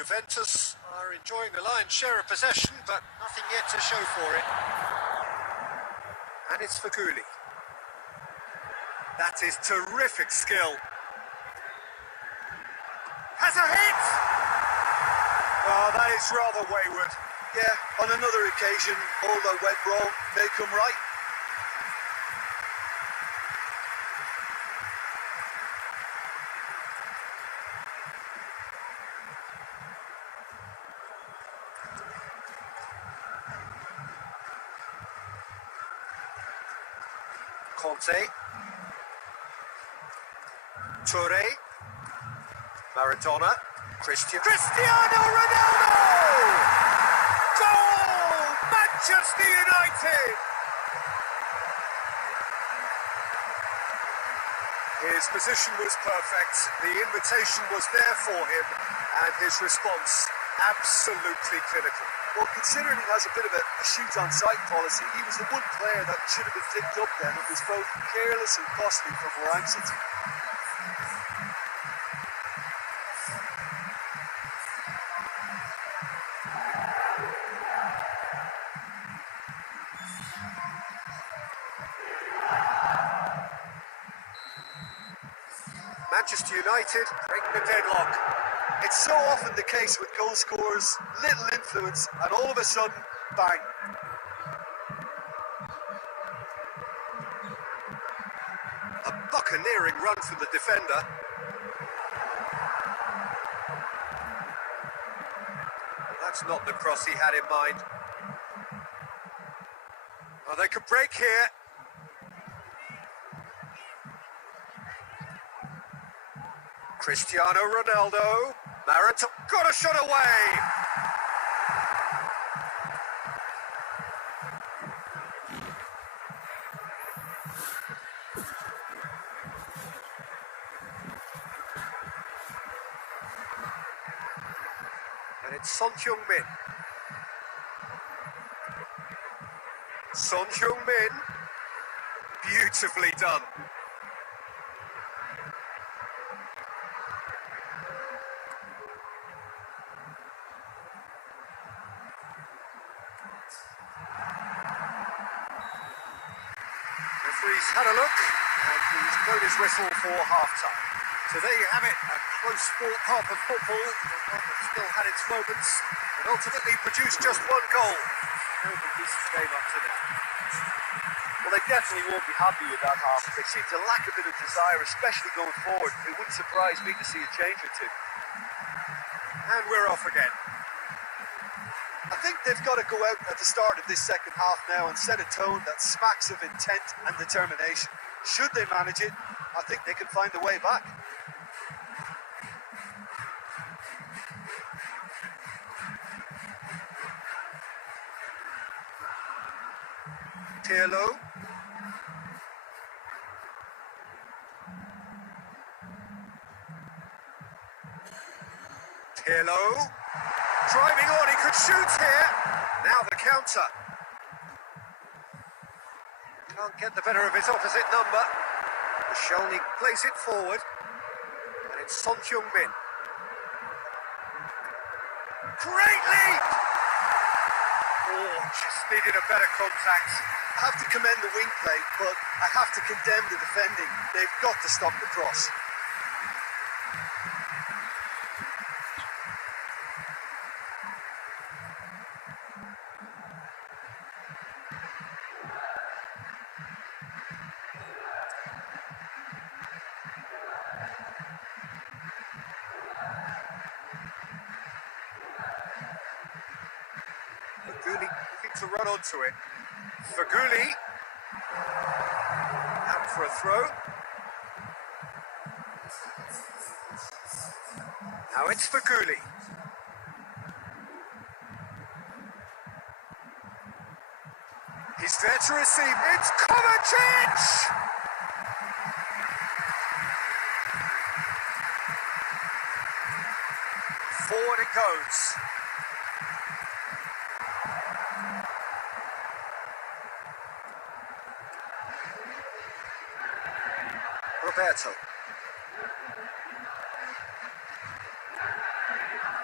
Juventus are enjoying the lion's share of possession, but nothing yet to show for it. And it's Feghouli. That is terrific skill. Has a hit! Oh, that is rather wayward. Yeah, on another occasion, all that went wrong may come right. Conte. Touré. Maradona. Cristiano Ronaldo! Goal! Manchester United! His position was perfect, the invitation was there for him, and his response absolutely clinical. Well, considering he has a bit of a shoot-on-sight policy, he was the one player that should have been picked up then. It was both careless and costly for Varane City. Manchester United break the deadlock. It's so often the case with goal scorers, little influence, and all of a sudden, bang. A buccaneering run from the defender. That's not the cross he had in mind. Oh, they could break here. Cristiano Ronaldo. Maradona got a shot away. And it's Son Heung-min. Son Heung-min. Beautifully done. Referee's had a look, and he's blown his whistle for half-time. So there you have it, a close fought half of football, that still had its moments, and ultimately produced just one goal. How did this game up to now? Well, they definitely won't be happy with that half. They seem to lack a bit of desire, especially going forward. It wouldn't surprise me to see a change or two. And we're off again. I think they've got to go out at the start of this second half now and set a tone that smacks of intent and determination. Should they manage it, I think they can find a way back. Pirlo. Pirlo. Driving on, he could shoot here. Now the counter. Can't get the better of his opposite number. Koscielny plays it forward. And it's Son Heung-min. Great leap! Oh, just needed a better contact. I have to commend the wing play, but I have to condemn the defending. They've got to stop the cross. Feghouli looking to run onto it. Feghouli. Out for a throw. Now it's Feghouli. He's there to receive. It's Kovacic! Forward it goes. Roberto.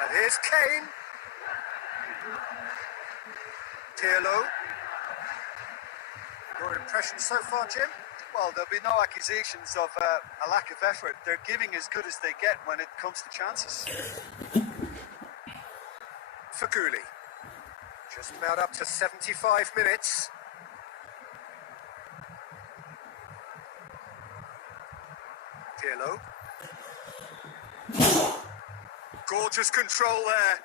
And here's Kane. Pirlo. Your impression so far, Jim? Well, there'll be no accusations of a lack of effort. They're giving as good as they get when it comes to chances. Feghouli. Just about up to 75 minutes. Pirlo. Gorgeous control there.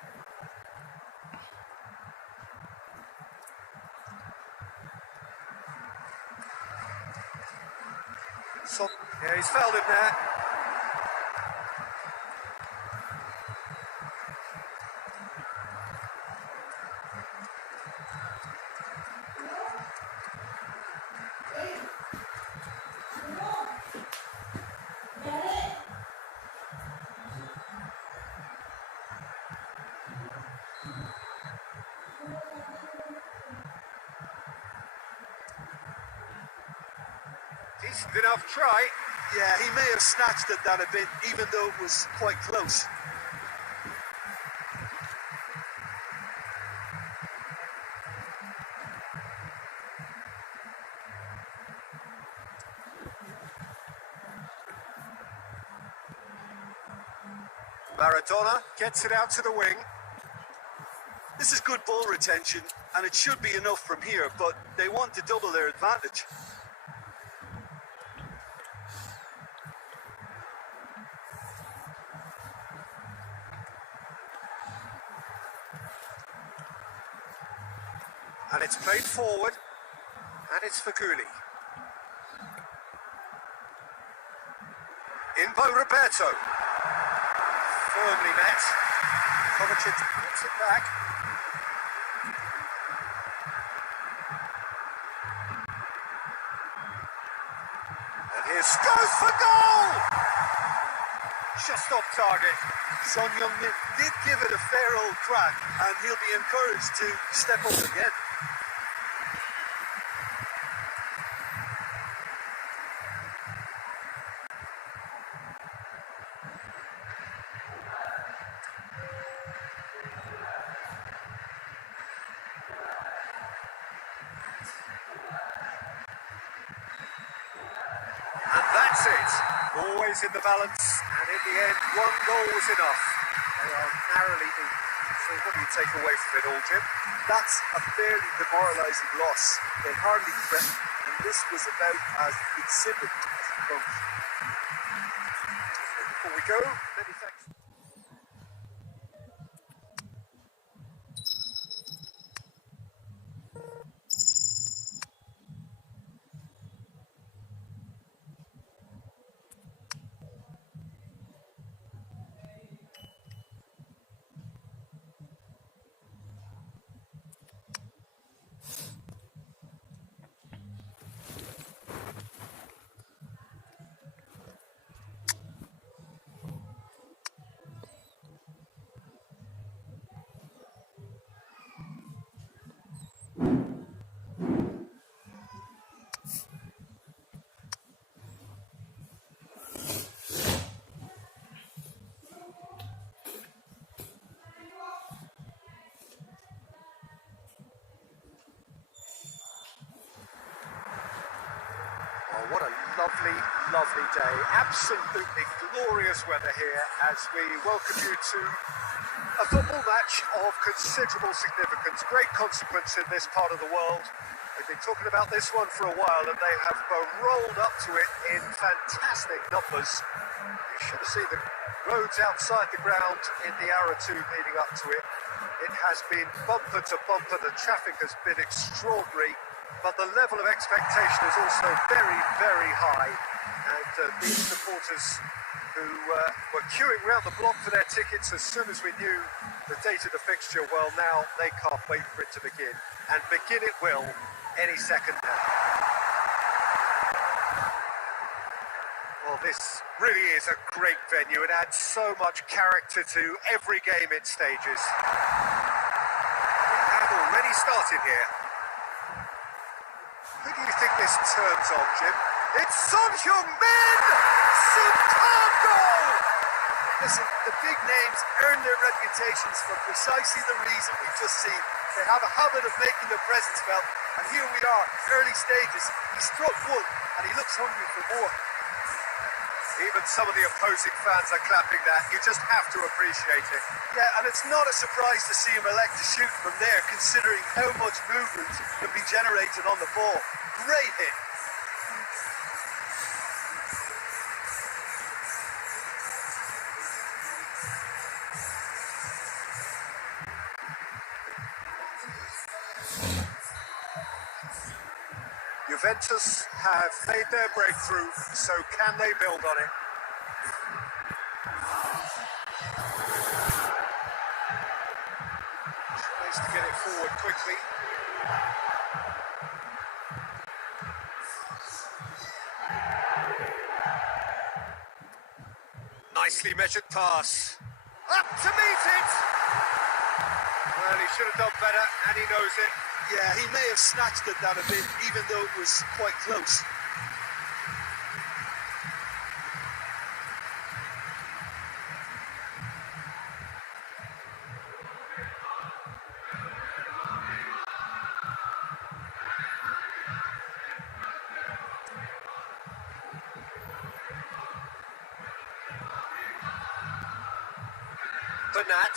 So, yeah, he's fouled him there. Decent enough try. Yeah, he may have snatched at that a bit, even though it was quite close. Maradona gets it out to the wing. This is good ball retention, and it should be enough from here, but they want to double their advantage. And it's played forward, and it's Feghouli. Invo Roberto. Firmly met. Kovacic gets it back. And here's goes for goal! Just off target. Son Heung-min did give it a fair old crack, and he'll be encouraged to step up again. And that's it. Always in the balance, and in the end, one goal was enough. They are narrowly beaten. So what do you take away from it all, Jim? That's a fairly demoralising loss. They hardly threatened, and this was about as insipid as it comes. Before we go, many thanks. Oh, what a lovely, lovely day. Absolutely glorious weather here as we welcome you to a football match of considerable significance, great consequence in this part of the world. They've been talking about this one for a while and they have rolled up to it in fantastic numbers. You should have seen the roads outside the ground in the hour or two leading up to it. It has been bumper to bumper. The traffic has been extraordinary. But the level of expectation is also very, very high. And these supporters who were queuing round the block for their tickets as soon as we knew the date of the fixture, well, now they can't wait for it to begin. And begin it will any second now. Well, this really is a great venue. It adds so much character to every game it stages. We have already started here. Who do you think this turns on, Jim? It's Son Heung-min! Superb goal! Listen, the big names earn their reputations for precisely the reason we've just seen. They have a habit of making their presence felt, and here we are, early stages. He struck one, and he looks hungry for more. Even some of the opposing fans are clapping that. You just have to appreciate it. Yeah, and it's not a surprise to see him elect to shoot from there, considering how much movement can be generated on the ball. Great hit. Juventus have made their breakthrough, so can they build on it? Tries to get it forward quickly. Nicely measured pass. Up to meet it! Well, he should have done better, and he knows it. Yeah, he may have snatched at that a bit, even though it was quite close. Bernat.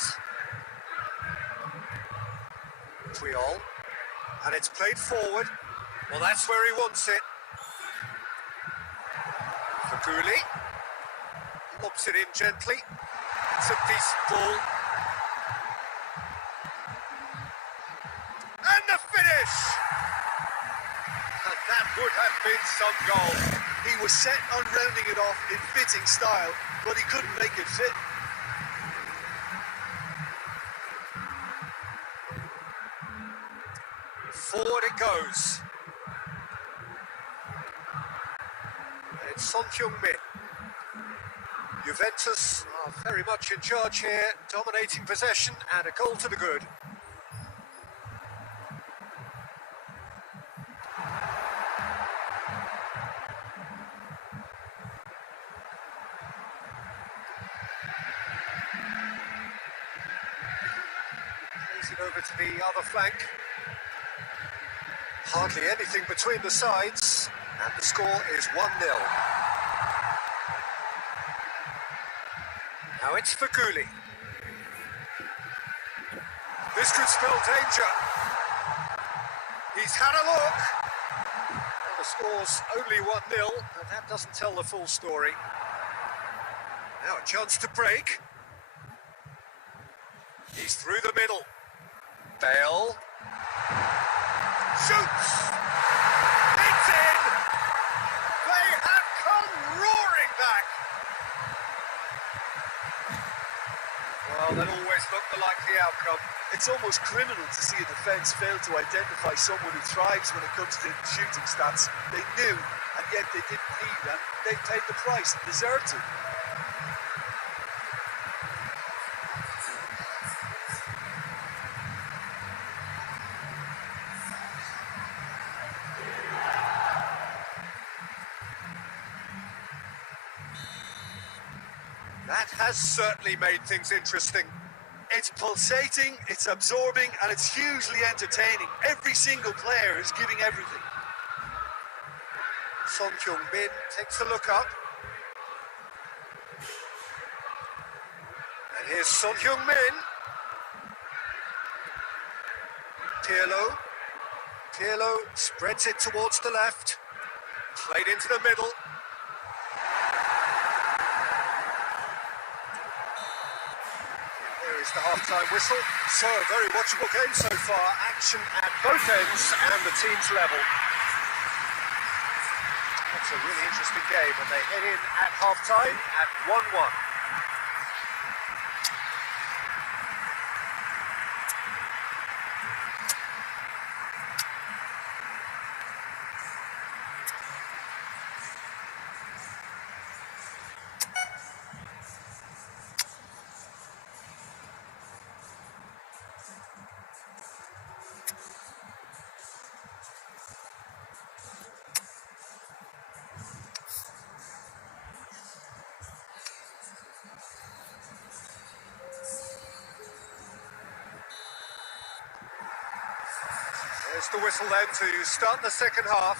Triol. And it's played forward. Well, that's where he wants it. Faguli. Lobs it in gently. It's a decent ball. And the finish! And that would have been some goal. He was set on rounding it off in fitting style, but he couldn't make it fit. Forward it goes. And it's Son Heung-min. Juventus are very much in charge here, dominating possession and a goal to the good. Plays it over to the other flank. Hardly anything between the sides, and the score is 1-0. Now it's Faguli. This could spell danger. He's had a look. Well, the score's only 1-0, but that doesn't tell the full story. Now a chance to break. He's through the middle. Bale. Shoots! It's in! They have come roaring back! Well, that always looked the likely outcome. It's almost criminal to see a defence fail to identify someone who thrives when it comes to shooting stats. They knew, and yet they didn't heed, and they paid the price and deserved to. That has certainly made things interesting. It's pulsating, it's absorbing, and it's hugely entertaining. Every single player is giving everything. Son Heung-min takes a look up. And here's Son Heung-min. Pirlo. Pirlo spreads it towards the left. Played into the middle. There is the half-time whistle. So, a very watchable game so far. Action at both ends and the teams level. That's a really interesting game, and they head in at half-time at 1-1. There's the whistle then to start the second half.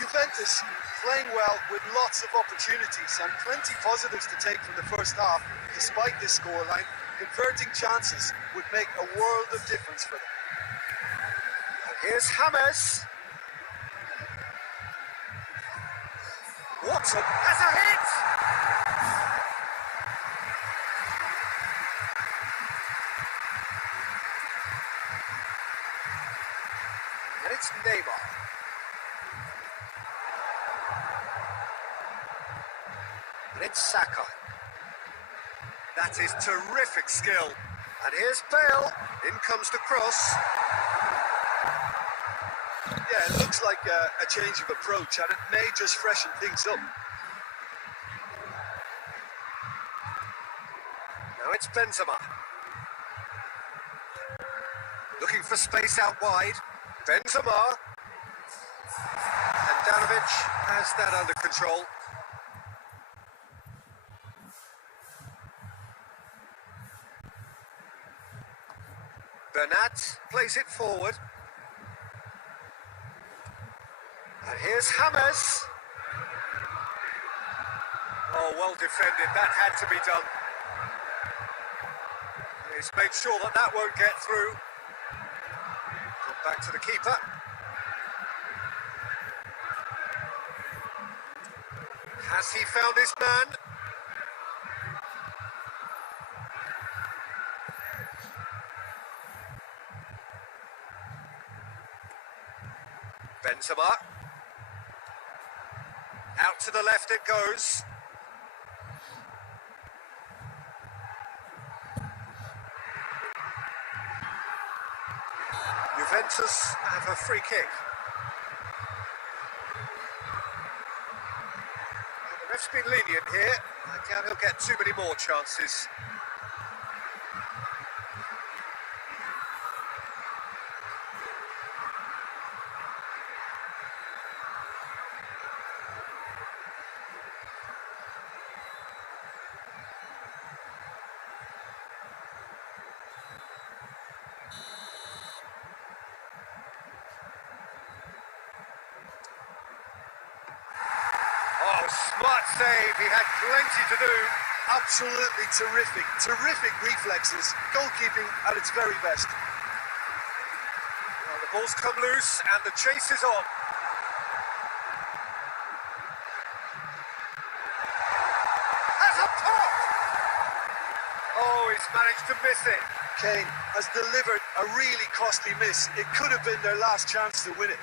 Juventus playing well with lots of opportunities and plenty positives to take from the first half. Despite this scoreline, converting chances would make a world of difference for them. And here's James. Watson has a hit! And it's Neymar. And it's Saka. That is terrific skill. And here's Bale. In comes the cross. Yeah, it looks like a change of approach, and it may just freshen things up. Now it's Benzema. Looking for space out wide. Benzema. And Danovic has that under control. Bernat plays it forward. And here's James. Oh, well defended. That had to be done. He's made sure that that won't get through. Come back to the keeper. Has he found his man? Benzema. Out to the left it goes. Juventus have a free kick. The ref's been lenient here. I doubt he'll get too many more chances. Oh, smart save. He had plenty to do. Absolutely terrific. Terrific reflexes. Goalkeeping at its very best. Well, the ball's come loose and the chase is on. Has a pop! Oh, he's managed to miss it. Kane has delivered a really costly miss. It could have been their last chance to win it.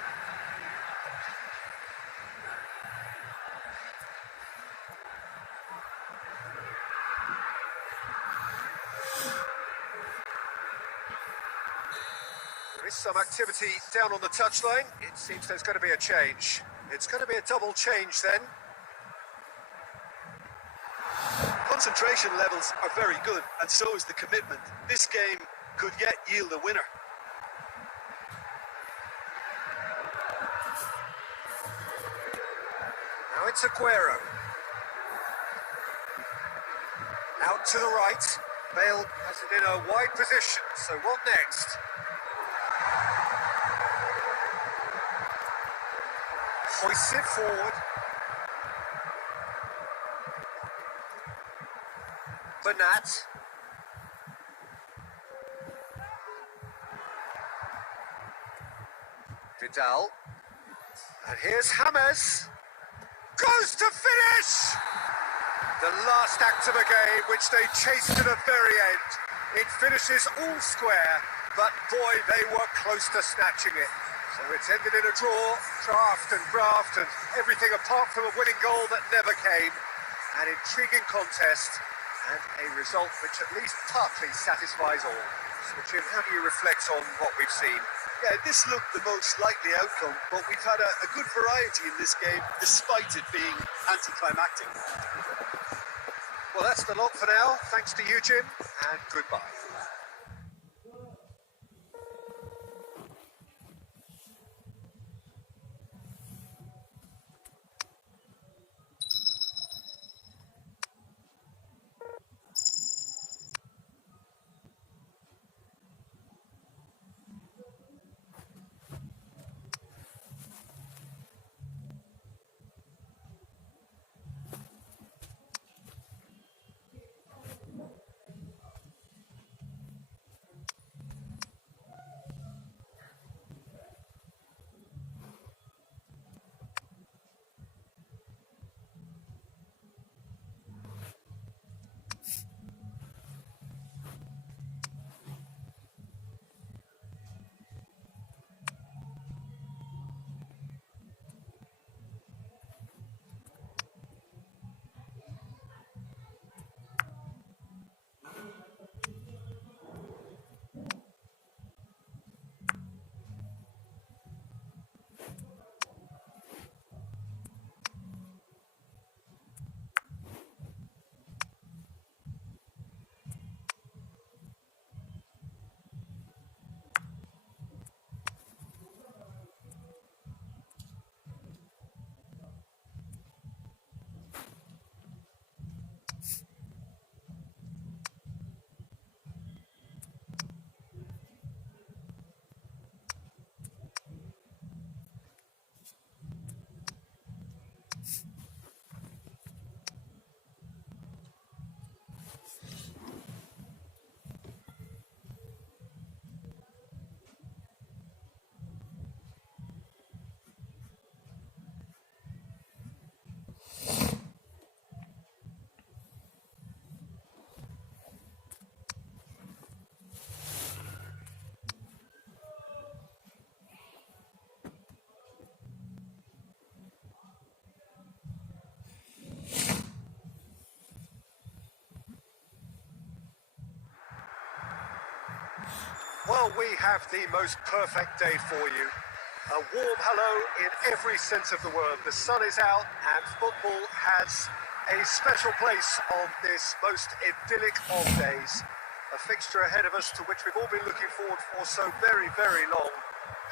There is some activity down on the touchline. It seems there's going to be a change. It's going to be a double change then. Concentration levels are very good, and so is the commitment. This game could yet yield a winner. Now it's Aguero. Out to the right. Bale has it in a wide position, so what next? Hoists it forward. Bernat. Vidal. And here's James. Goes to finish! The last act of a game which they chased to the very end. It finishes all square, but boy, they were close to snatching it. So it's ended in a draw, draft and graft and everything apart from a winning goal that never came. An intriguing contest and a result which at least partly satisfies all. So Jim, how do you reflect on what we've seen? Yeah, this looked the most likely outcome, but we've had a good variety in this game, despite it being anticlimactic. Well, that's the lot for now. Thanks to you, Jim, and goodbye. Well, we have the most perfect day for you. A warm hello in every sense of the word. The sun is out and football has a special place on this most idyllic of days. A fixture ahead of us to which we've all been looking forward for so very, very long.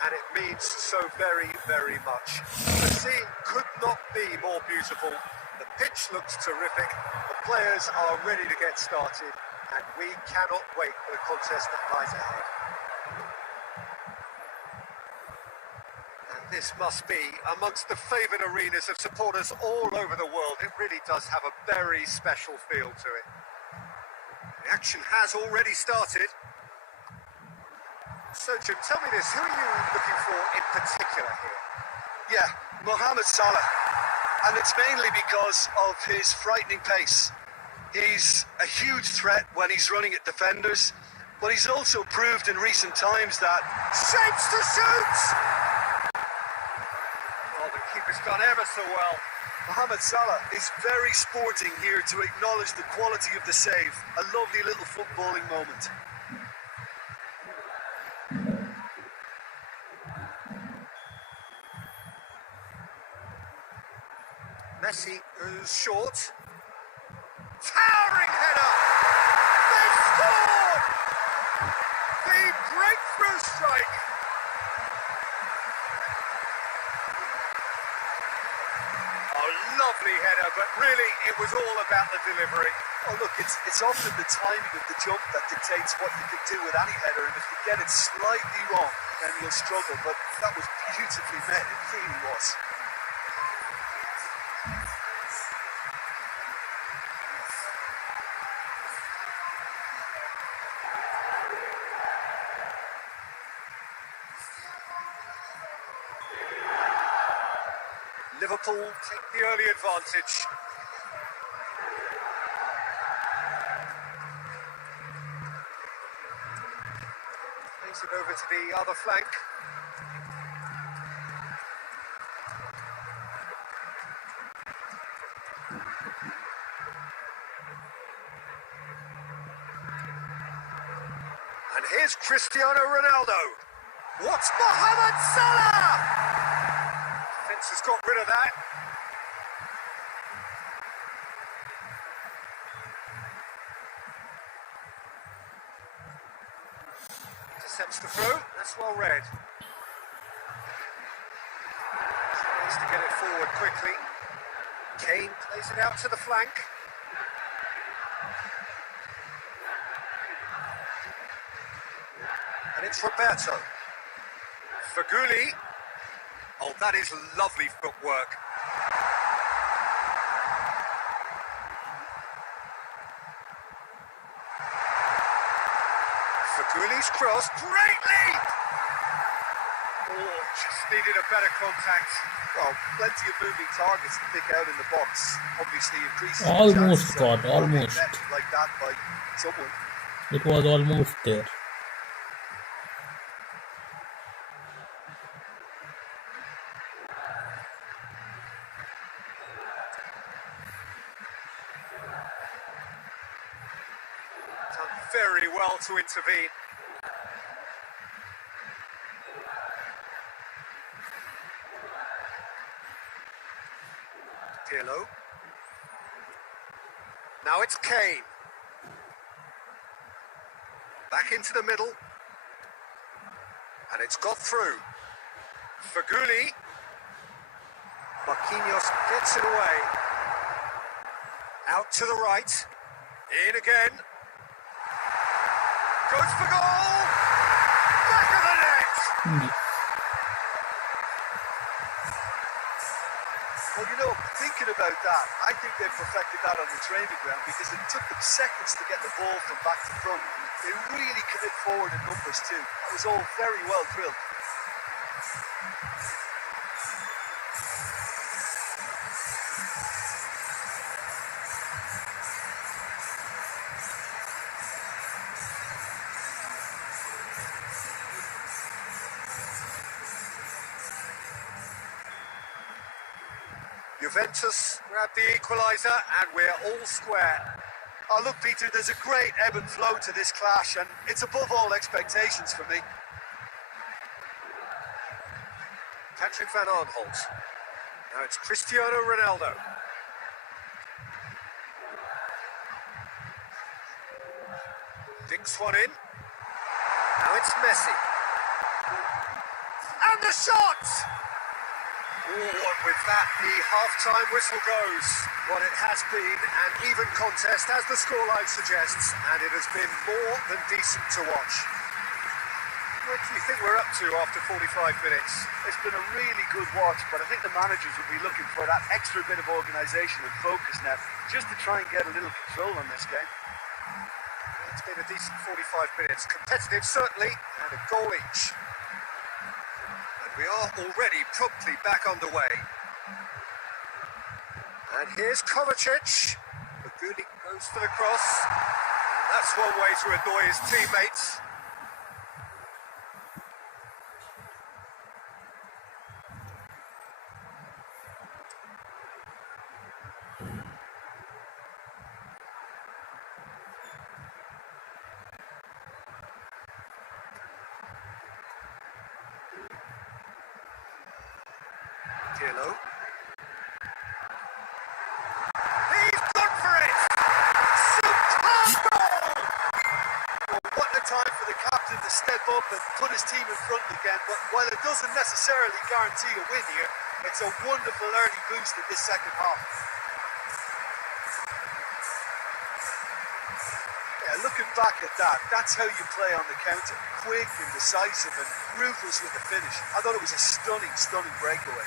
And it means so very, very much. The scene could not be more beautiful. The pitch looks terrific. The players are ready to get started. And we cannot wait for the contest that lies ahead. And this must be amongst the favoured arenas of supporters all over the world. It really does have a very special feel to it. The action has already started. So, Jim, tell me this, who are you looking for in particular here? Yeah, Mohamed Salah. And it's mainly because of his frightening pace. He's a huge threat when he's running at defenders, but he's also proved in recent times that... Shapes to shoot! Oh, the keeper's done ever so well. Mohamed Salah is very sporting here to acknowledge the quality of the save. A lovely little footballing moment. Messi is short. Towering header! They've scored! The breakthrough strike! A lovely header, but really it was all about the delivery. Oh look, it's often the timing of the jump that dictates what you can do with any header, and if you get it slightly wrong, then you'll struggle, but that was beautifully met, it really was. Liverpool take the early advantage. Plays it over to the other flank. And here's Cristiano Ronaldo. What's Mohamed Salah? Defence has got rid of that. Intercepts the throw. That's well read. Tries to get it forward quickly. Kane plays it out to the flank. And it's Roberto. Feghouli. Oh, that is lovely footwork. Feghouli's cross. Great lead! Oh, just needed a better contact. Well, plenty of moving targets to pick out in the box. Obviously increases the Almost chances got, of being almost. met like that by someone. It was almost there. Done very well to intervene. Pirlo. Now it's Kane. Back into the middle. And it's got through. Feghouli. Marquinhos gets it away. Out to the right. In again. Goes for goal. Back of the net. Well, you know, thinking about that, I think they perfected that on the training ground because it took them seconds to get the ball from back to front. They really commit forward in numbers too. That was all very well drilled. Juventus grab the equaliser and we're all square. Oh, look, Peter, there's a great ebb and flow to this clash, and it's above all expectations for me. Patrick van Aanholt. Now it's Cristiano Ronaldo. Dinks one in. Now it's Messi. And the shot! With that, the half-time whistle goes. What it has been an even contest, as the scoreline suggests, and it has been more than decent to watch. What do you think we're up to after 45 minutes? It's been a really good watch, but I think the managers will be looking for that extra bit of organisation and focus now, just to try and get a little control on this game. It's been a decent 45 minutes. Competitive, certainly, and a goal each. And we are already promptly back underway. And here's Kovacic. Baguli goes for the cross. And that's one way to annoy his teammates. Pirlo. He's gone for it! Superb goal! Well, what a time for the captain to step up and put his team in front again, but while it doesn't necessarily guarantee a win here, it's a wonderful early boost in this second half. Yeah, looking back at that, that's how you play on the counter. Quick and decisive and ruthless with the finish. I thought it was a stunning, stunning breakaway.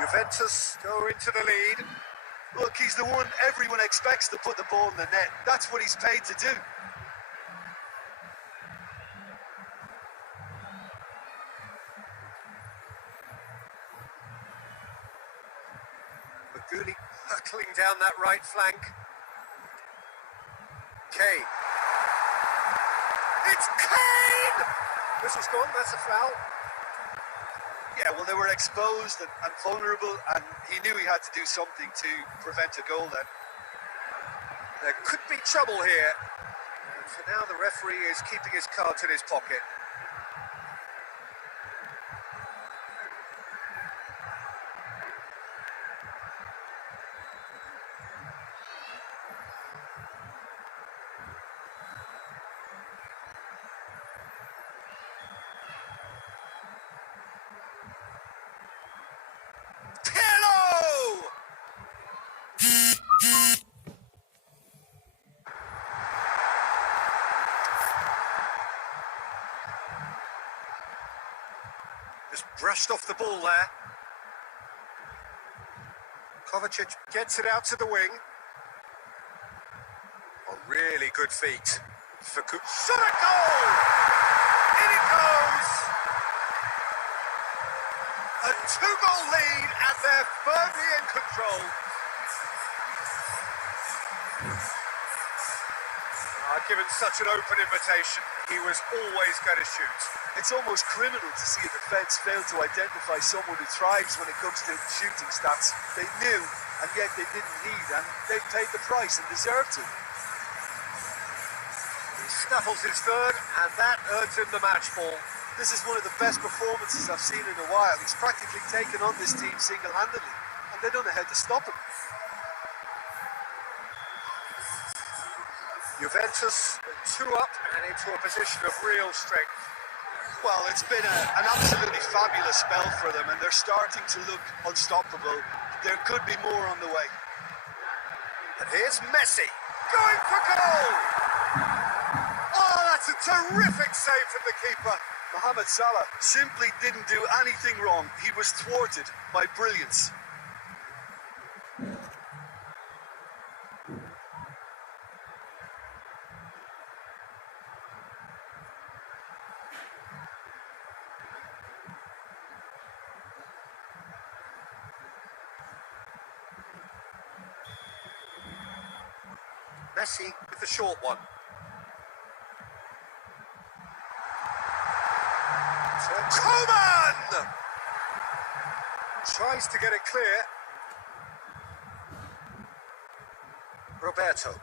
Juventus go into the lead. Look, he's the one everyone expects to put the ball in the net. That's what he's paid to do. Baguli hurtling down that right flank. Kane. It's Kane! Whistle's gone, that's a foul. Yeah, well, they were exposed and vulnerable, and he knew he had to do something to prevent a goal then. There could be trouble here. And for now, the referee is keeping his cards in his pocket. Just brushed off the ball there. Kovacic gets it out to the wing. Oh, really good feet. For shot a goal! In it goes! A 2-goal lead, and they're firmly in control. Given such an open invitation, he was always going to shoot. It's almost criminal to see a defence fail to identify someone who thrives when it comes to shooting stats. They knew, and yet they didn't heed, and they've paid the price and deserve to. He snaffles his third, and that earns him the match ball. This is one of the best performances I've seen in a while. He's practically taken on this team single-handedly, and they don't know how to stop him. Juventus 2 up and into a position of real strength. Well, it's been an absolutely fabulous spell for them, and they're starting to look unstoppable. There could be more on the way. And here's Messi, going for goal! Oh, that's a terrific save from the keeper. Mohamed Salah simply didn't do anything wrong. He was thwarted by brilliance. Messi with the short one. Coman! Tries to get it clear. Roberto.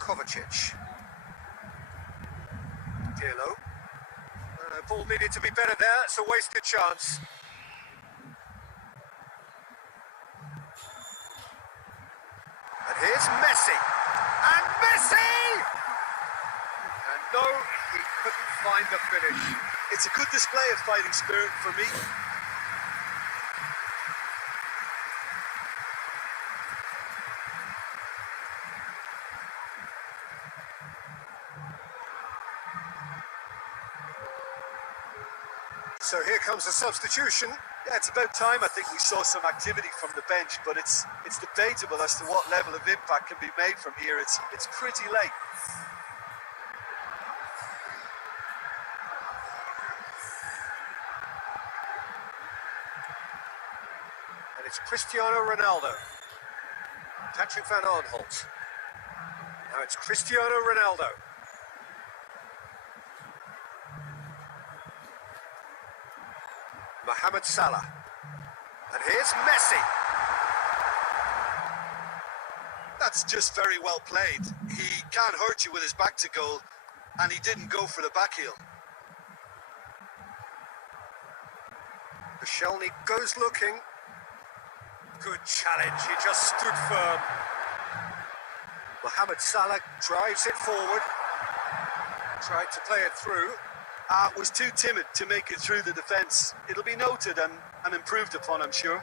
Kovacic. Pirlo. Ball needed to be better there. It's a wasted chance. And here's Messi. And Messi! And no, he couldn't find the finish. It's a good display of fighting spirit for me. So here comes the substitution. Yeah, it's about time. I think we saw some activity from the bench, but it's debatable as to what level of impact can be made from here. It's pretty late. And it's Cristiano Ronaldo. Patrick van Aanholt. Now it's Cristiano Ronaldo. Mohamed Salah. And here's Messi. That's just very well played. He can't hurt you with his back to goal, and he didn't go for the back heel. Koscielny goes looking. Good challenge, he just stood firm. Mohamed Salah drives it forward. Tried to play it through. Was too timid to make it through the defence. It'll be noted and improved upon, I'm sure.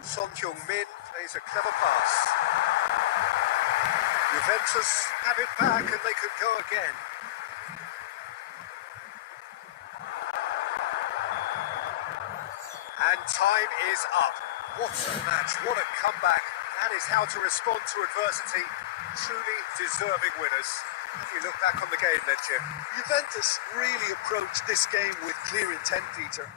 Son Heung-min plays a clever pass. Juventus have it back and they could go again. And time is up. What a match, what a comeback. That is how to respond to adversity. Truly deserving winners. If you look back on the game then, Jim. Juventus really approached this game with clear intent, Peter.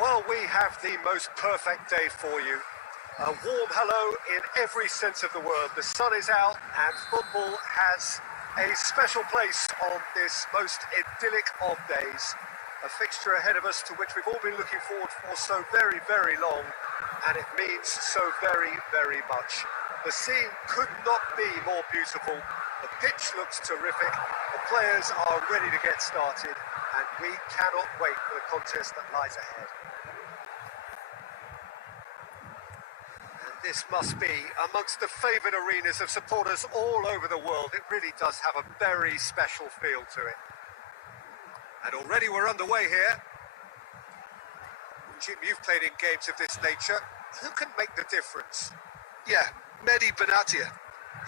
Well, we have the most perfect day for you. A warm hello in every sense of the word. The sun is out and football has a special place on this most idyllic of days. A fixture ahead of us to which we've all been looking forward for so very, very long, and it means so very, very much. The scene could not be more beautiful. The pitch looks terrific. The players are ready to get started, and we cannot wait for the contest that lies ahead. This must be amongst the favoured arenas of supporters all over the world. It really does have a very special feel to it. And already we're underway here. Jim, you've played in games of this nature. Who can make the difference? Yeah, Mehdi Benatia.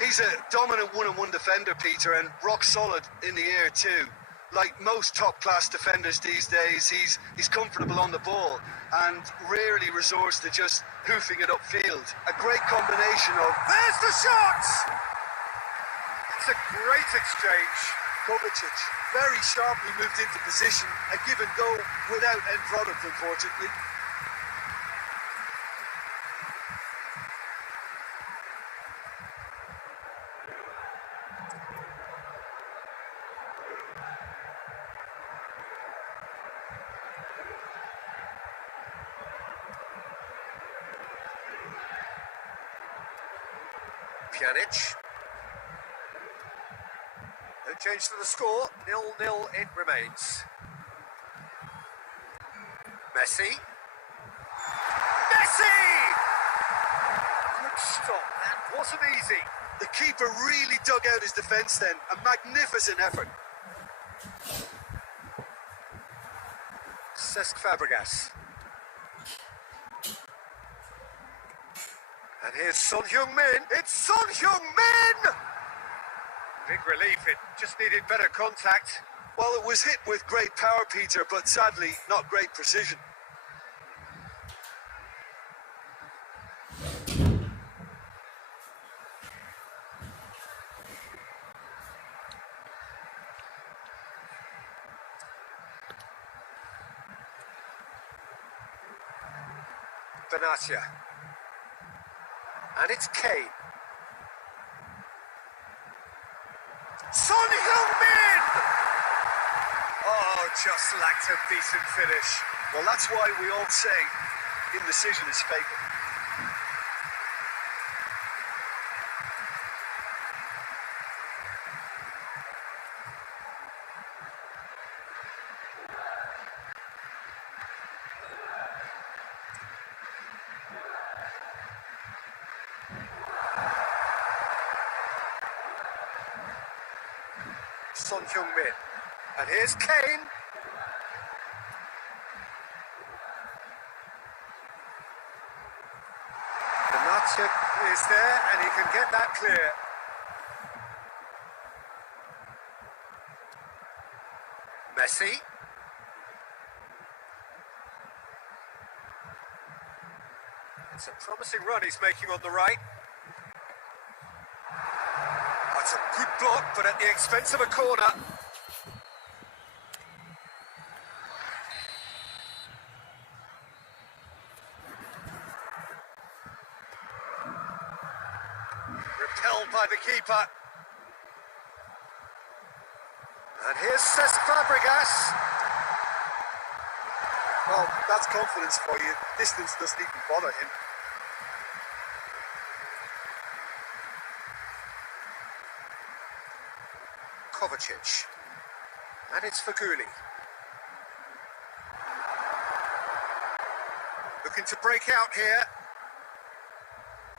He's a dominant one-on-one defender, Peter, and rock solid in the air too. Like most top-class defenders these days, he's comfortable on the ball and rarely resorts to just hoofing it upfield. A great combination of... There's the shot! It's a great exchange. Kovacic very sharply moved into position, a given goal without end product, unfortunately. Pjanic. No change to the score. 0-0 it remains. Messi. Messi! Good stop. That wasn't easy. The keeper really dug out his defence then. A magnificent effort. Cesc Fabregas. And here's Son Heung-min. It's Son Heung-min! Big relief, it just needed better contact. Well, it was hit with great power, Peter, but sadly, not great precision. Benatia. And it's Kane. Son Heung-min! Oh, just lacked a decent finish. Well, that's why we all say indecision is fatal. Son Heung-min. And here's Kane. Benatia is there, and he can get that clear. Messi. It's a promising run he's making on the right. That's a good block, but at the expense of a corner. Repelled by the keeper. And here's Cesc Fabregas. Well, that's confidence for you. Distance doesn't even bother him. Kovacic. And it's Feghouli. Looking to break out here.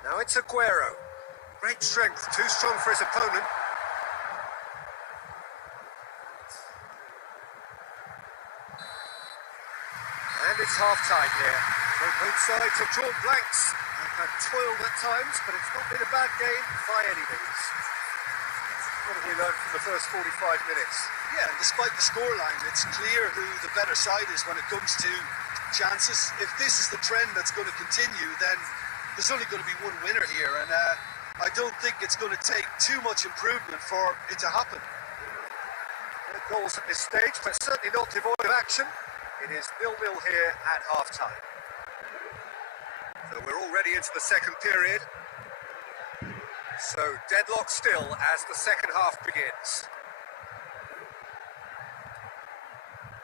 Now it's Aguero. Great strength, too strong for his opponent. And it's half-time here. So both sides have drawn blanks and have toiled at times, but it's not been a bad game by any means. What have we learned from the first 45 minutes? Yeah, and despite the scoreline, it's clear who the better side is when it comes to chances. If this is the trend that's going to continue, then there's only going to be one winner here, and I don't think it's going to take too much improvement for it to happen. No goals at this stage, but certainly not devoid of action. It is 0-0 here at half-time. So we're already into the second period. So deadlock still as the second half begins.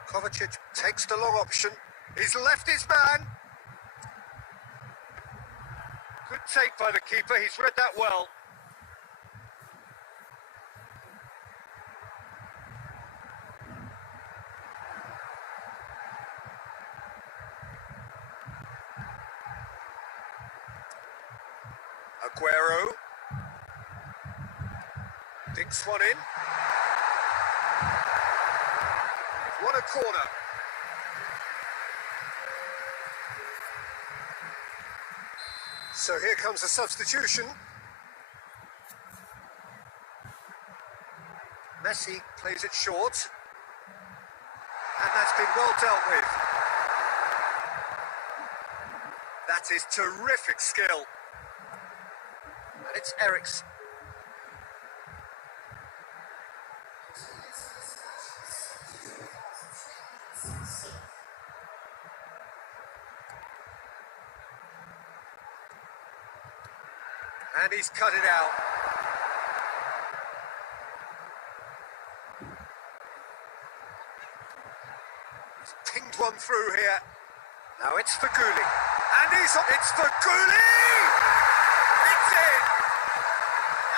Kovacic takes the long option. He's left his man. Good take by the keeper, he's read that well. Aguero. Dinks one in. What a corner. So here comes a substitution. Messi plays it short. And that's been well dealt with. That is terrific skill. And it's Eriksen. And he's cut it out. He's pinged one through here. Now it's Feghouli. And it's Feghouli! It's in!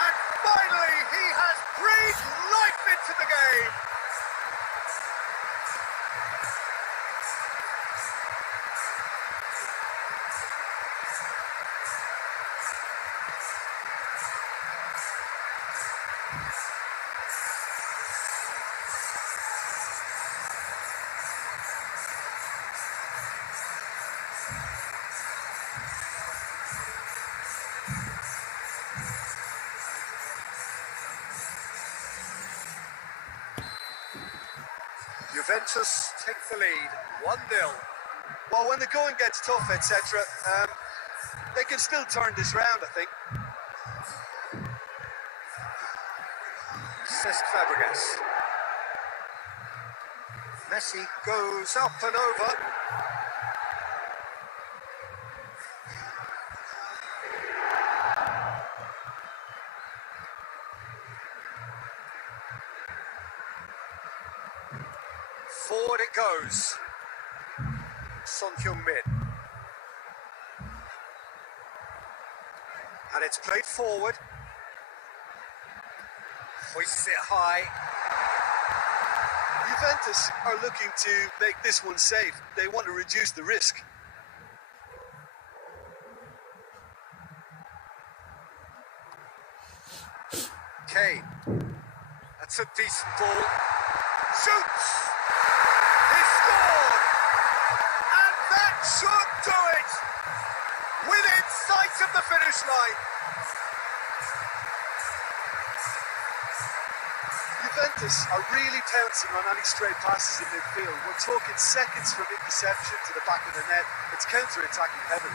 And finally he has breathed life into the game! Juventus take the lead, 1-0. Well, when the going gets tough, etc., they can still turn this round, I think. Cesc Fabregas. Messi goes up and over. Forward it goes. Son Heung-min. And it's played forward. Hoists it high. Juventus are looking to make this one safe. They want to reduce the risk. Kane. That's a decent ball. Shoots! He scored! And that should do it! Within sight of the finish line. Juventus are really pouncing on any stray passes in midfield. We're talking seconds from interception to the back of the net. It's counter-attacking heavily.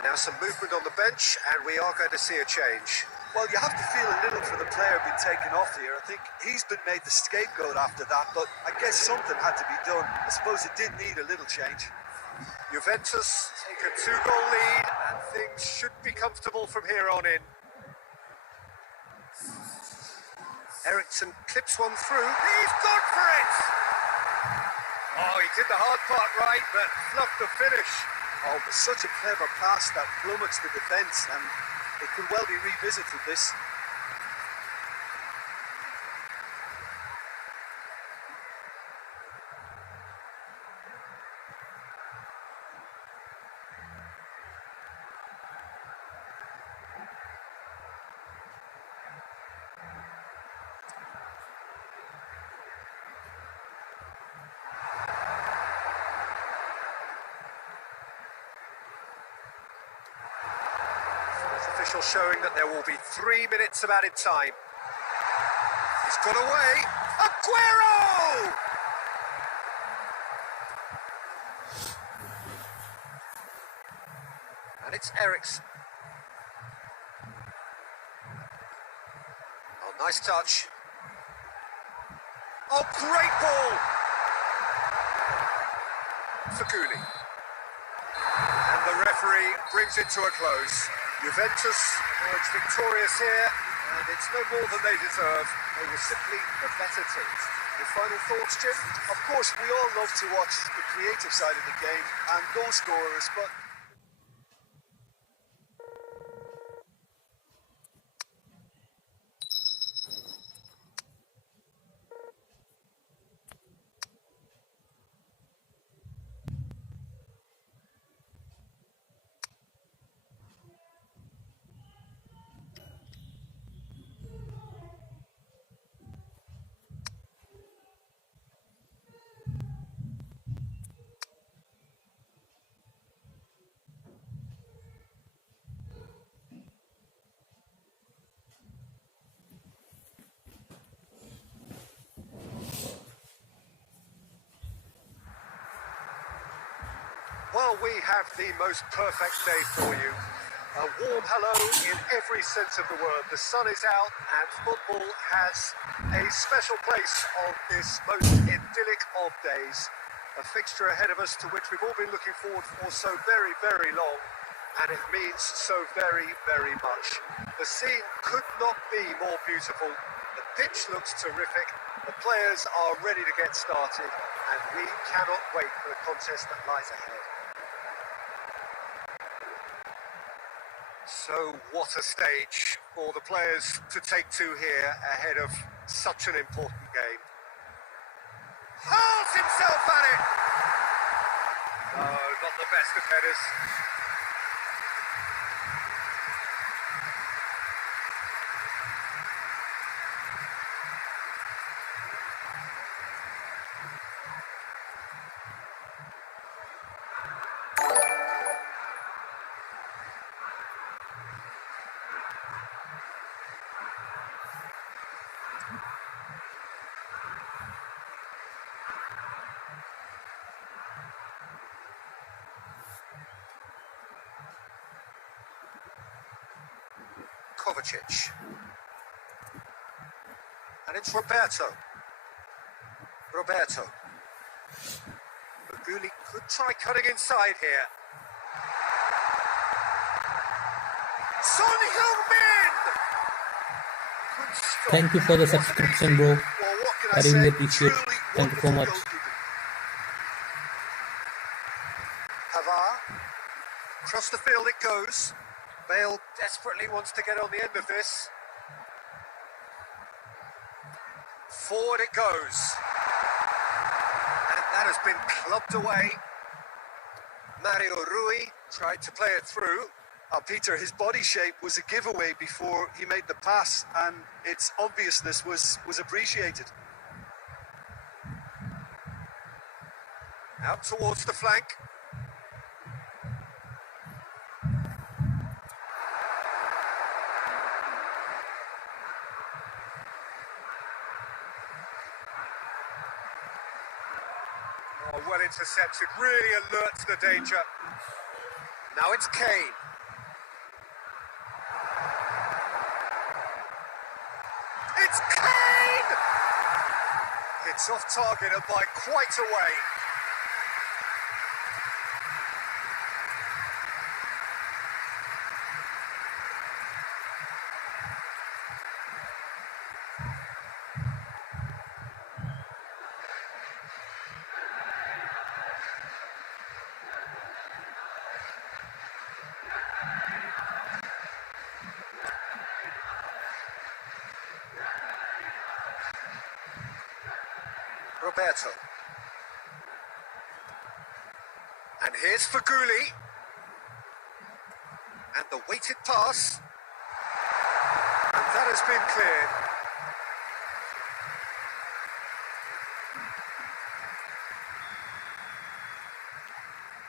Now some movement on the bench, and we are going to see a change. Well, you have to feel a little for the player being taken off here. I think he's been made the scapegoat after that, but I guess something had to be done. I suppose it did need a little change. Juventus take a 2-goal lead, and things should be comfortable from here on in. Eriksson clips one through. He's gone for it! Oh, he did the hard part right, but fluffed the finish. Oh, but such a clever pass that flummoxed the defence, and it could well be revisited, this. Official showing that there will be 3 minutes of added time. He's got away. Aguero! And it's Eriksson. Oh, nice touch. Oh, great ball! Faguli. And the referee brings it to a close. Juventus emerge victorious here, and it's no more than they deserve. They were simply the better team. Your final thoughts, Jim? Of course, we all love to watch the creative side of the game and goal scorers, but well, we have the most perfect day for you. A warm hello in every sense of the word. The sun is out and football has a special place on this most idyllic of days. A fixture ahead of us to which we've all been looking forward for so very, very long. And it means so very, very much. The scene could not be more beautiful. The pitch looks terrific. The players are ready to get started. And we cannot wait for the contest that lies ahead. So what a stage for the players to take to here ahead of such an important game. Hurls himself at it! No, not the best of headers. Kovacic. And it's Roberto. Baguli could try cutting inside here. Son Heung-min! Good stop. Thank you for the subscription, bro. Well, what can I say? really appreciate it. Truly Thank you so wonderful much. goalkeeping. Pavard. Across the field it goes. Bale desperately wants to get on the end of this. Forward it goes. And that has been clubbed away. Mario Rui tried to play it through. Peter, his body shape was a giveaway before he made the pass, and its obviousness was appreciated. Out towards the flank. Oh, well intercepted, really alert to the danger. Now it's Kane. It's Kane! It's off target and by quite a way. Roberto. And here's Faguli. And the weighted pass. And that has been cleared.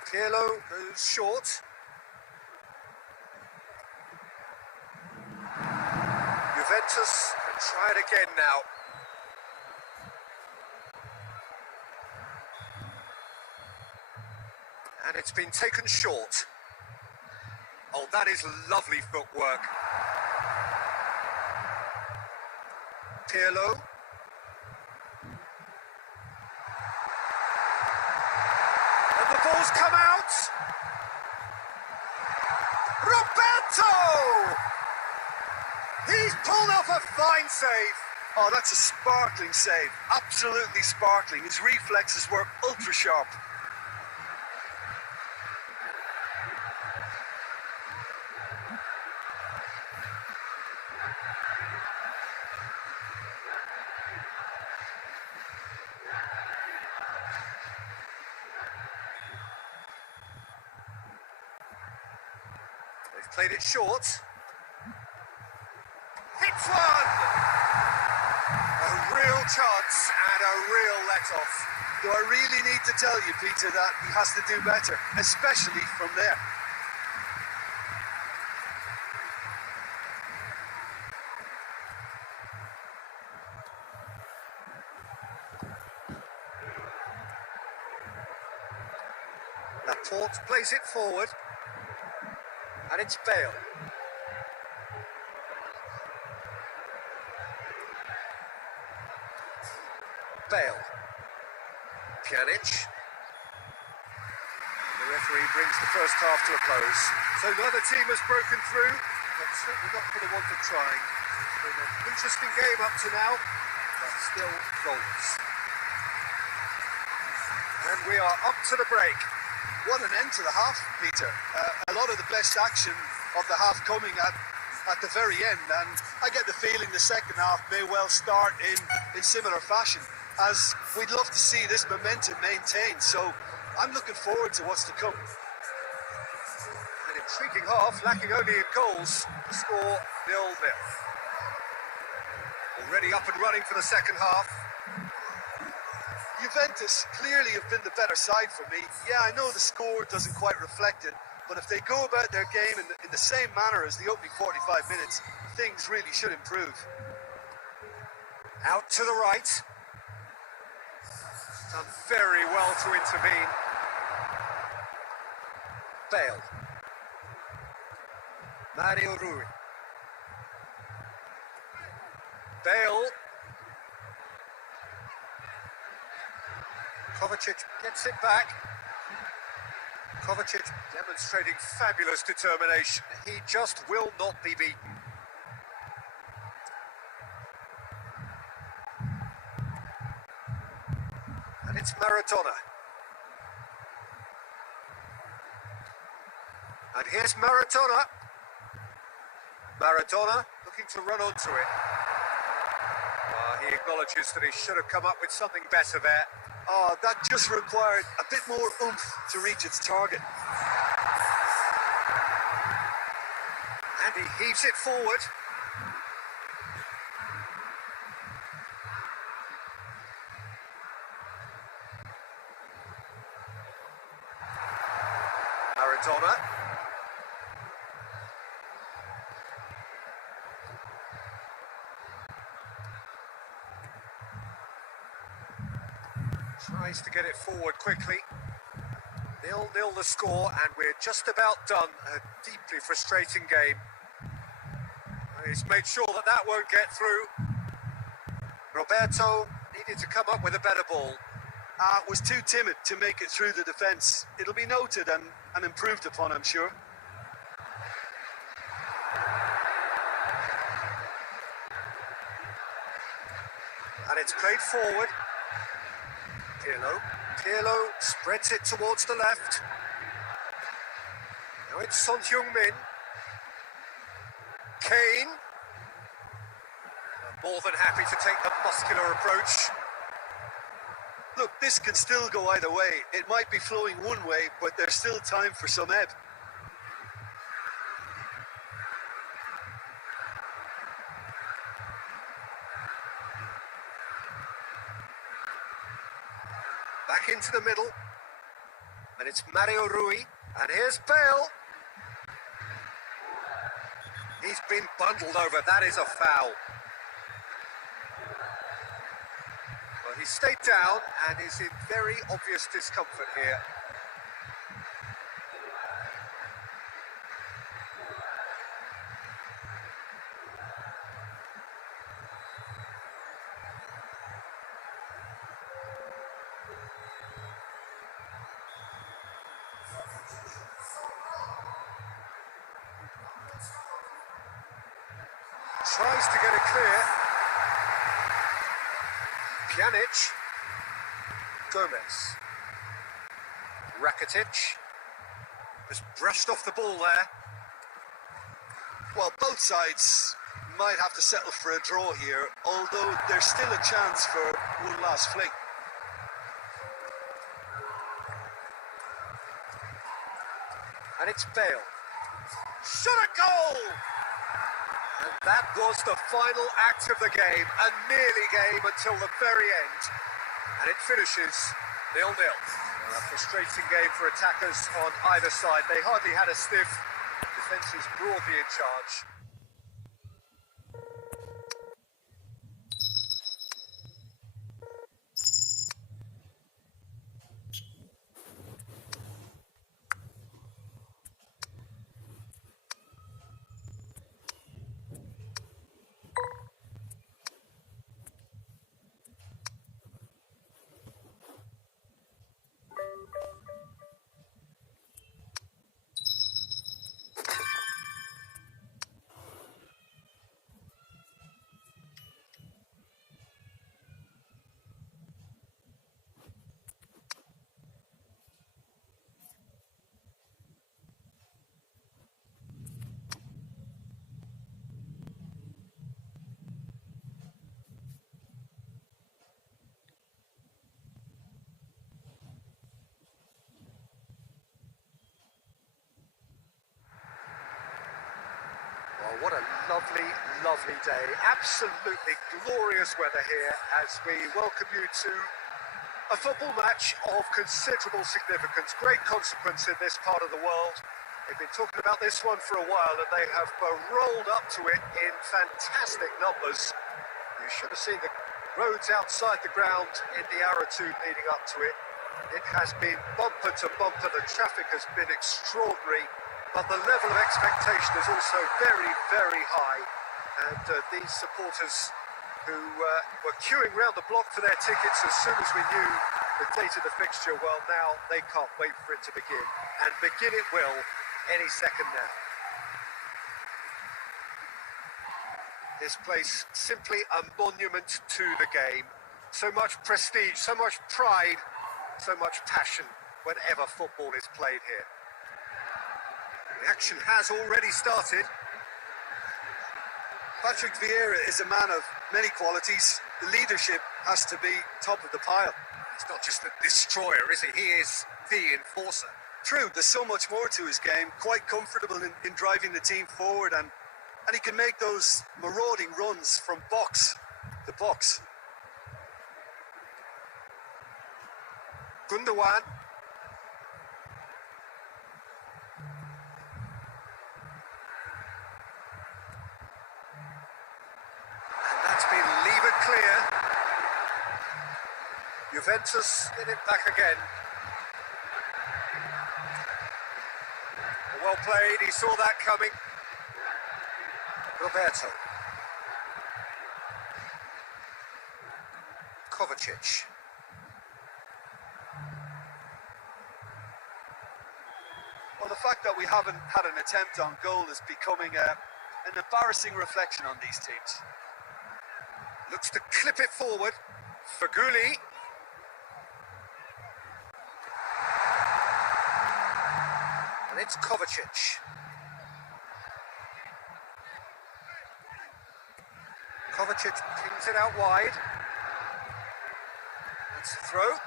Pirlo goes short. Juventus can try it again now. And it's been taken short. Oh, that is lovely footwork. Pirlo. And the ball's come out. Roberto! He's pulled off a fine save. Oh, that's a sparkling save. Absolutely sparkling. His reflexes were ultra sharp. They've played it short. Hits one! A real chance and a real let-off. Do I really need to tell you, Peter, that he has to do better, especially from there? Laporte plays it forward. And it's Bale. Bale. Pjanic. The referee brings the first half to a close. So neither team has broken through, but certainly not for the want of trying. It's been an interesting game up to now, but still goalless. And we are up to the break. What an end to the half, Peter. A lot of the best action of the half coming at the very end, and I get the feeling the second half may well start in similar fashion, as we'd love to see this momentum maintained. So I'm looking forward to what's to come. An intriguing half, lacking only in goals. The score 0-0. Already up and running for the second half. Juventus clearly have been the better side for me. Yeah, I know the score doesn't quite reflect it, but if they go about their game in the same manner as the opening 45 minutes, things really should improve. Out to the right. Done very well to intervene. Bale. Mario Rui. Bale. Kovacic gets it back. Kovacic demonstrating fabulous determination. He just will not be beaten. And it's Maradona. And here's Maradona. Maradona looking to run onto it. He acknowledges that he should have come up with something better there. Oh, that just required a bit more oomph to reach its target. And he heaves it forward. Maradona. Tries to get it forward quickly. 0-0 the score, and we're just about done. A deeply frustrating game. He's made sure that that won't get through. Roberto needed to come up with a better ball. Was too timid to make it through the defence. It'll be noted and improved upon, I'm sure. And it's played forward. Pirlo spreads it towards the left. Now it's Son Heung-min. Kane. More than happy to take the muscular approach. Look, this can still go either way. It might be flowing one way, but there's still time for some ebb. Back into the middle. And it's Mario Rui. And here's Bale. He's been bundled over. That is a foul. Well, he stayed down and is in very obvious discomfort here. Tries to get it clear. Pjanic. Gomez. Rakitic. Just brushed off the ball there. Well, both sides might have to settle for a draw here, although there's still a chance for one last fling. And it's Bale. Shot a goal! And that was the final act of the game, a nearly game until the very end. And it finishes 0-0. A frustrating game for attackers on either side. They hardly had a sniff. Defence is broadly in charge. What a lovely, lovely day. Absolutely glorious weather here as we welcome you to a football match of considerable significance, great consequence in this part of the world. They've been talking about this one for a while and they have rolled up to it in fantastic numbers. You should have seen the roads outside the ground in the hour or two leading up to it. It has been bumper to bumper. The traffic has been extraordinary. But the level of expectation is also very, very high. And these supporters who were queuing round the block for their tickets as soon as we knew the date of the fixture. Well, now they can't wait for it to begin, and begin it will any second now. This place simply a monument to the game. So much prestige, so much pride, so much passion whenever football is played here. The action has already started. Patrick Vieira is a man of many qualities. The leadership has to be top of the pile. He's not just a destroyer, is he? He is the enforcer. True, there's so much more to his game. Quite comfortable in driving the team forward, and he can make those marauding runs from box to box. Gundogan. And that's been levered clear. Juventus get it back again. Well played, he saw that coming. Roberto. Kovacic. Well, the fact that we haven't had an attempt on goal is becoming an embarrassing reflection on these teams. Looks to clip it forward. Feghouli. And it's Kovacic. Kovacic pings it out wide. It's a throw.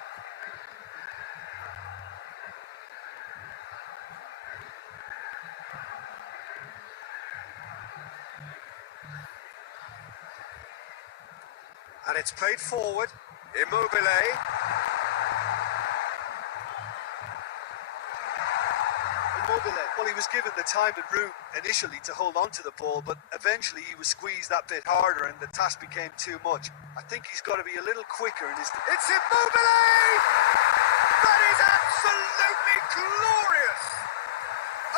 And it's played forward. Immobile. Well, he was given the time and room initially to hold on to the ball, but eventually he was squeezed that bit harder and the task became too much. I think he's got to be a little quicker in his... It's Immobile! That is absolutely glorious!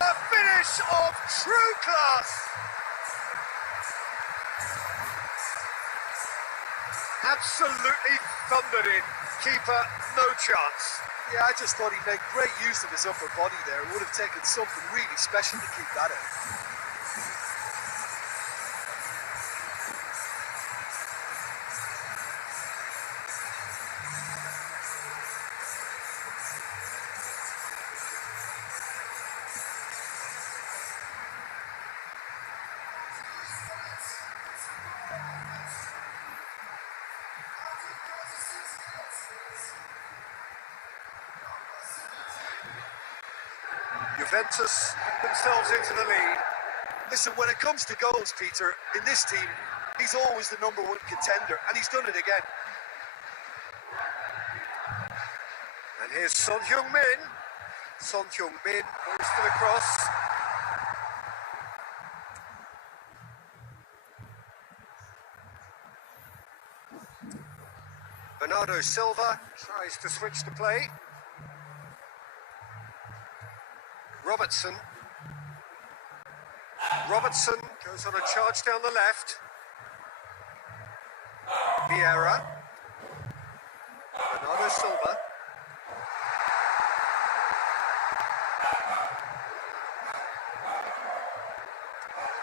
A finish of true class! Absolutely thundered in. Keeper, no chance. Yeah, I just thought he made great use of his upper body there. It would have taken something really special to keep that out. Juventus themselves into the lead. Listen, when it comes to goals, Peter, in this team, he's always the number one contender, and he's done it again. And here's Son Heung-min. Son Heung-min goes for the cross. Bernardo Silva tries to switch the play. Robertson goes on a charge down the left. Vieira. Bernardo Silva.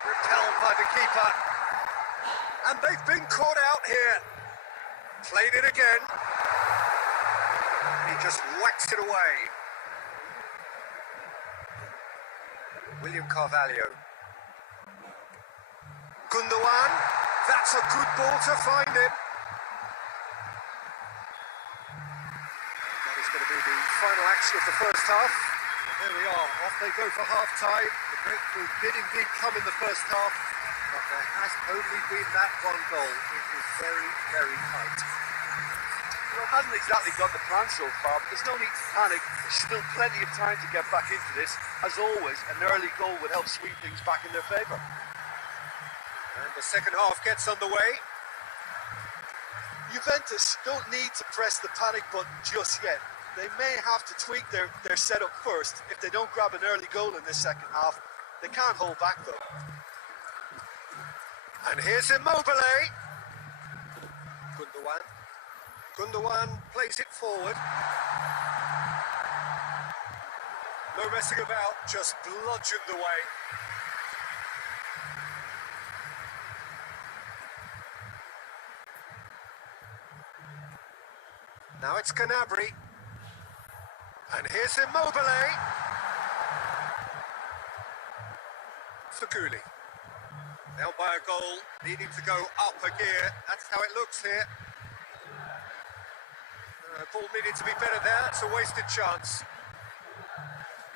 Repelled by the keeper. And they've been caught out here. Played it again. He just whacks it away. William Carvalho. Gundogan. That's a good ball to find him. That is going to be the final action of the first half. There we are. Off they go for half-time. The breakthrough did indeed come in the first half, but there has only been that one goal. It is very, very tight. Well, hasn't exactly got the plan so far, but there's no need to panic. There's still plenty of time to get back into this. As always, an early goal would help sweep things back in their favour. And the second half gets underway. Juventus don't need to press the panic button just yet. They may have to tweak their setup first if they don't grab an early goal in this second half. They can't hold back though. And here's Immobile. Gundogan. Gundogan plays it forward. No messing about, just bludgeoned away. Now it's Gnabry. And here's Immobile. Feghouli. Down by a goal, needing to go up a gear. That's how it looks here. Ball needed to be better there. It's a wasted chance.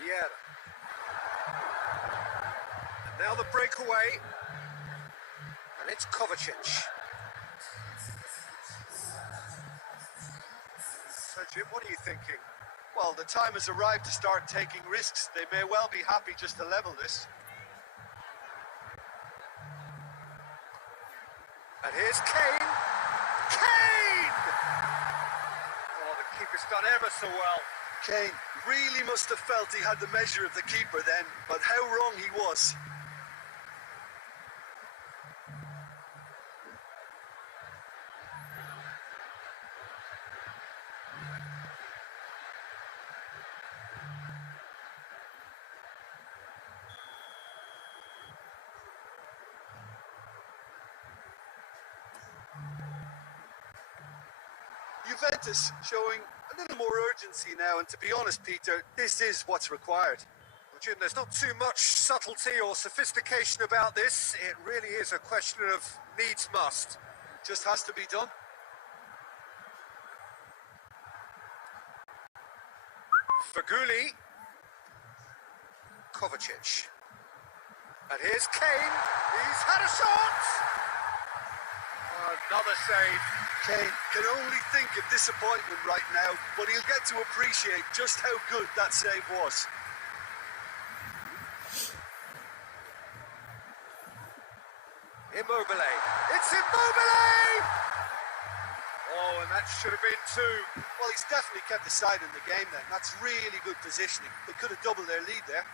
Yeah. And now the breakaway. And it's Kovacic. So Jim, what are you thinking? Well, the time has arrived to start taking risks. They may well be happy just to level this. And here's Kane. Kane! Oh, the keeper's done ever so well. Kane really must have felt he had the measure of the keeper then, but how wrong he was. Juventus showing a little more urgency now, and to be honest, Peter, this is what's required. Well, Jim, there's not too much subtlety or sophistication about this. It really is a question of needs must. Just has to be done. Feghouli. Kovacic. And here's Kane. He's had a shot! Another save. Kane can only think of disappointment right now, but he'll get to appreciate just how good that save was. Immobile. It's Immobile! Oh, and that should have been two. Well, he's definitely kept the side in the game then. That's really good positioning. They could have doubled their lead there.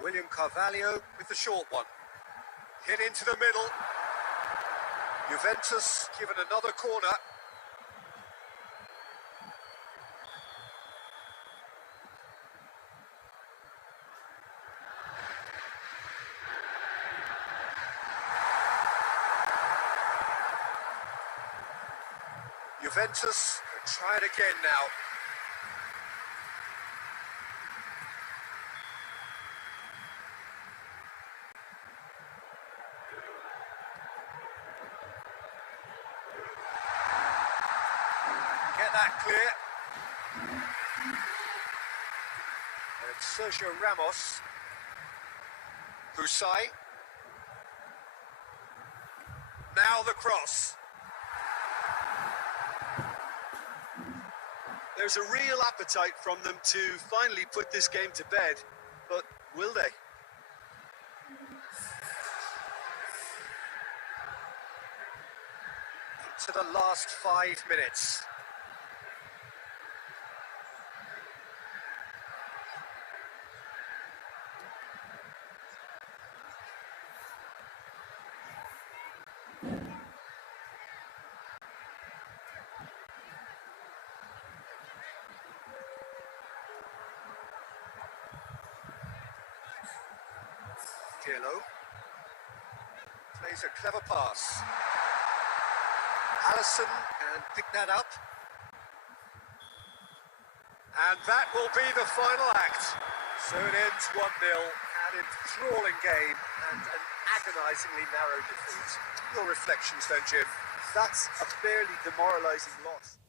William Carvalho with the short one. Hit into the middle. Juventus given another corner. Juventus will try it again now. Get that clear. And Sergio Ramos. Husai. Now the cross. There's a real appetite from them to finally put this game to bed, but will they? To the last 5 minutes. Pirlo plays a clever pass. Alisson can pick that up. And that will be the final act. So it ends 1-0, an enthralling game and an agonisingly narrow defeat. Your reflections then, Jim? That's a fairly demoralising loss.